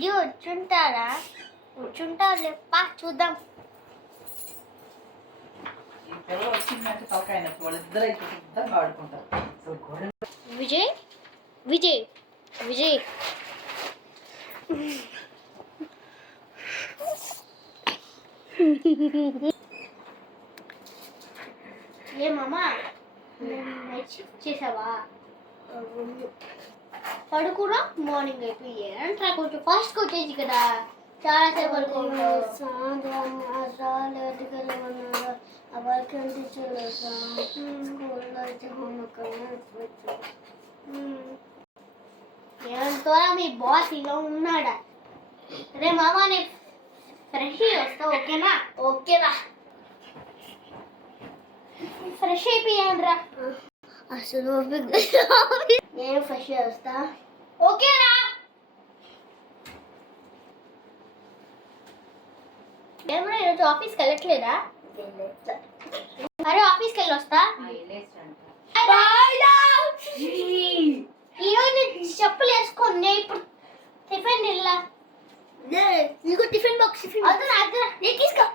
దిగి వచ్చుంటారా? వచ్చుంటారు పా చూద్దాం. విజయ్ విజయ్ విజయ్ ఏమమ్మా నైట్ షిఫ్ట్ చేసావా? పడుకున్నా మార్నింగ్ అయిపోయి అంటే కొంచెం ఫాస్ట్గా వచ్చేసి కదా, చాలా సేపు పడుకుంటావు. ఏమంతో మీ బాస్ ఇలా ఉన్నాడా? రే మామా నేను ఫ్రెష్ వస్తా, ఓకేనా? ఓకేనా, ఫ్రెష్ అయిపోయాను రా. అసలు నేను ఫ్రెష్ వస్తా, ఓకేనా? ఏమన్నా ఈరోజు ఆఫీస్కి వెళ్ళట్లేదా? అరే ఆఫీస్కి వెళ్ళి వస్తా. ఈరోజు నేను చెప్పులు వేసుకోండి. ఇప్పుడు టిఫిన్ వెళ్ళా, ఇదిగో టిఫిన్ బాక్స్. అదే తీసుకో.